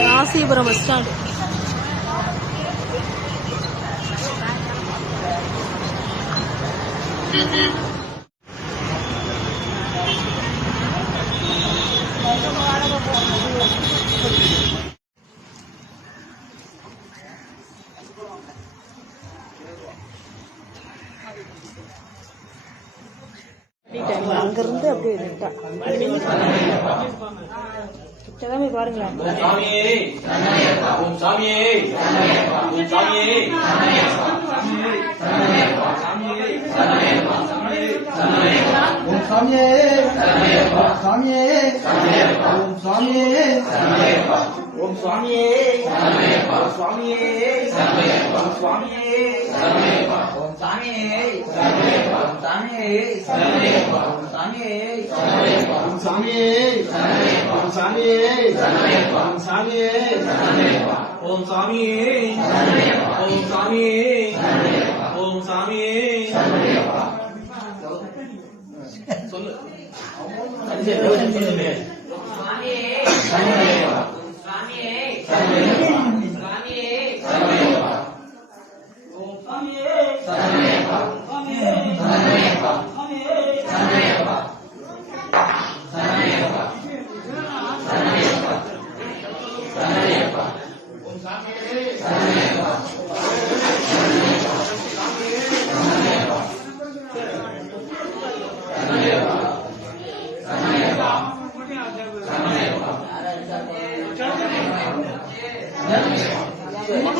Rasipuram bus stand அங்கிருந்து அப்படியே விட்டா கிட்டதான் போய் பாருங்களேன். சாமியே ஓம் சாமியே ஓம் சாமியே சாமியே ஓம் சாமியே ஓம் சாமியே ஓம் சுவாமியே ஓம் சுவாமியே ஓம் சுவாமியே ஓம் சாமியே ஓம் சாமியே ஓம் சாமியே ஓம் சாமியே ஓம் சாமியே ஓம் சாமியே ஓம் சாமியே ஓம் சாமியே ஓம் சாமியே சர்வேவா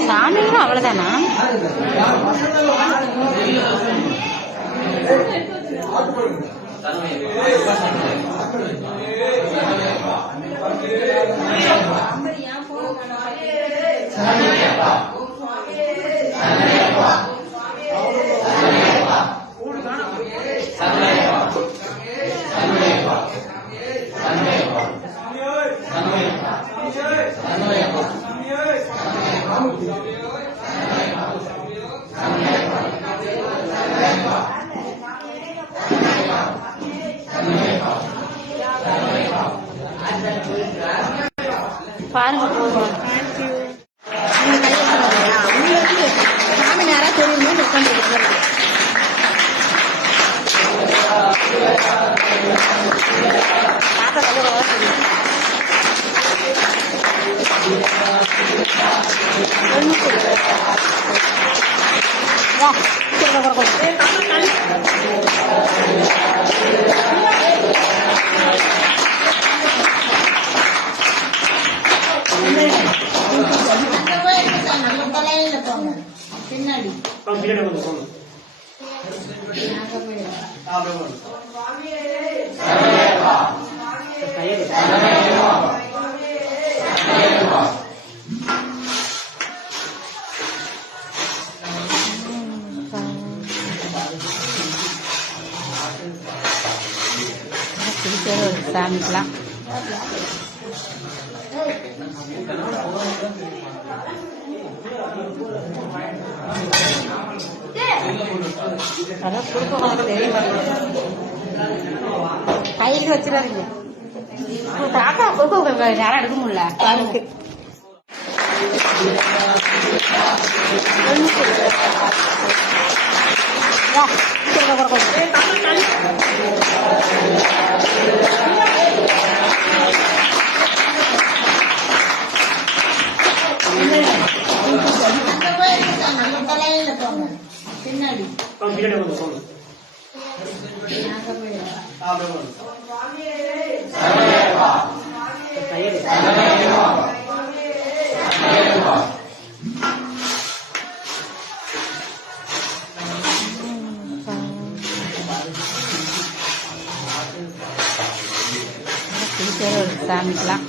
சாமியும் அவ்வளோதானா சரணமையப்பா பாருங்க போதும் சாமி நேரம் தெரியுமே உட்காந்து பின்னாடி ఇక్కడే ఉంది அதான் கொடுக்க தெரிய கையில் வச்சிடாதீங்க தாத்தா கொடுக்க நேரம் எடுக்க முடியல. பாருங்க. வா, சீக்கிரம் அவங்க பின்னாடி வந்து போங்க பேர் ஒரு சாமிக்கலாம்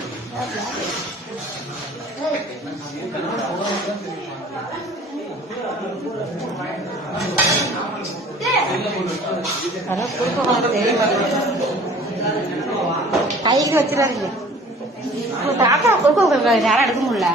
கைக்கு வச்சிடாதீங்க. தாத்தா கொடுக்க நேரம் எடுக்க முடியல.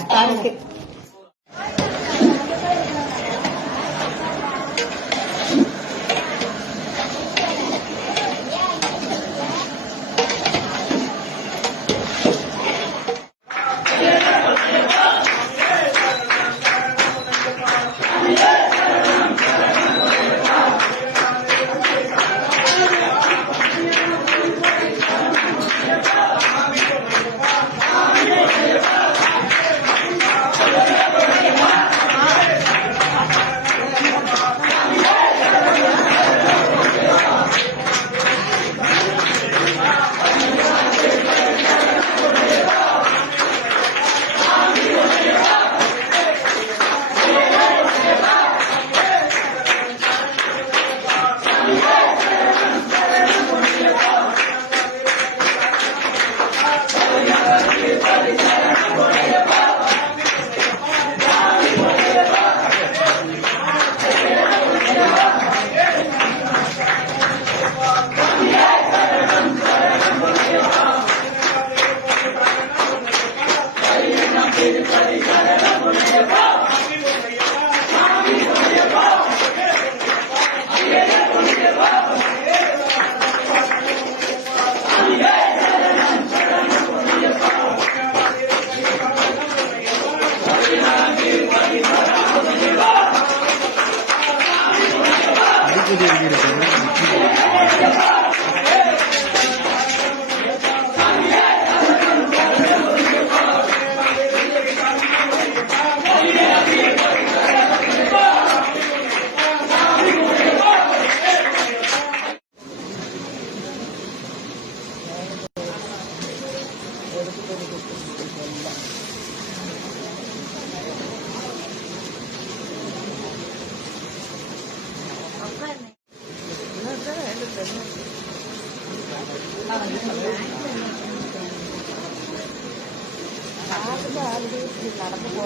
பாருங்க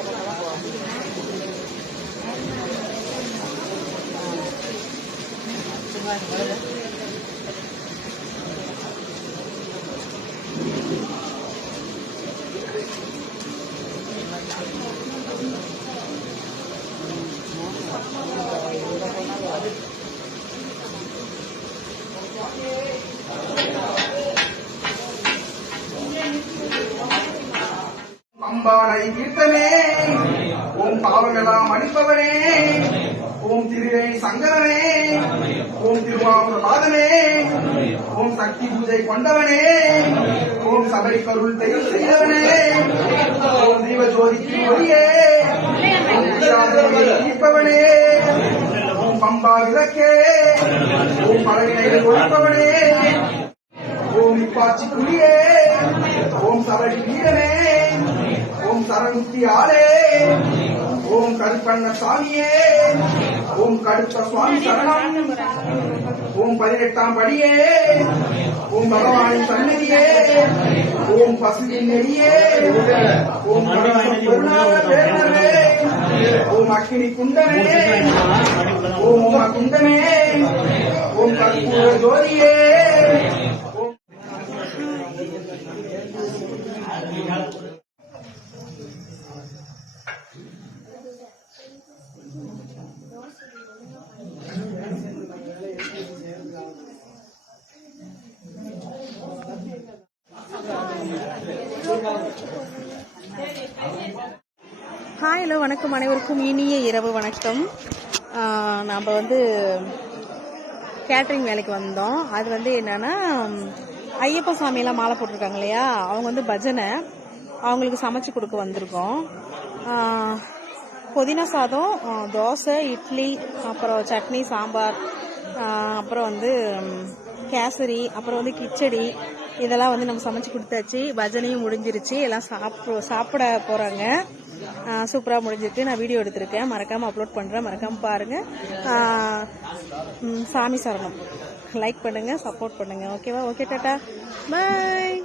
Thank you. அம்பாளை தீர்த்தமே ஓம் பாவமெல்லாம் அடிப்பவனே. ஓம் திருவை சங்கரனே ஓம் திருவாபுரநாதனே ஓம் சக்தி பூஜை கொண்டவனே. ஓம் சபரி கருள் தெய்வம் செய்தவனே. ஓம் தீப ஜோதிக்கு ஒளியே. ஓம் தீர்ப்பவனே. ஓம் பம்பா விளக்கே. ஓம் பழவினைகள் கொடுப்பவனே ஓம் இப்பாச்சி குடியே ஓம் சபரி வீரனே. ஓம் சரங்குத்தி ஆளே. ஓம் கருப்பண்ண சாமியே. ஓம் கடுப்ப சுவாமி சரணம். ஓம் பதினெட்டாம் படியே. ஓம் பகவானின் சன்னதியே ஓம் பசுவின் நெறியே. ஓம் பொருளாத ஓம் அக்கினி குண்டனே ஓம் உமா குண்டனே ஓம் கற்பூர ஜோதியே. ஹாய் ஹலோ வணக்கம் அனைவருக்கும். இனிய இரவு வணக்கம். நாம் வந்து கேட்ரிங் வேலைக்கு வந்தோம். அது வந்து என்னன்னா ஐயப்ப சாமியெல்லாம் மாலை போட்டிருக்காங்க இல்லையா? அவங்க வந்து பஜனை அவங்களுக்கு சமைச்சு கொடுக்க வந்திருக்கோம். புதினா சாதம் தோசை இட்லி அப்புறம் சட்னி சாம்பார் அப்புறம் வந்து கேசரி அப்புறம் வந்து கிச்சடி. இதெல்லாம் வந்து நம்ம சமைச்சு கொடுத்தாச்சு. பஜனையும் முடிஞ்சிருச்சு. எல்லாம் சாப்பிட சாப்பிட போகிறாங்க சூப்பராக முடிஞ்சிருக்கு. நான் வீடியோ எடுத்திருக்கேன். மறக்காமல் அப்லோட் பண்ணுறேன் மறக்காமல் பாருங்கள் சாமி சரணம். லைக் பண்ணுங்கள் சப்போர்ட் பண்ணுங்கள் ஓகேவா ஓகே டாட்டா பாய்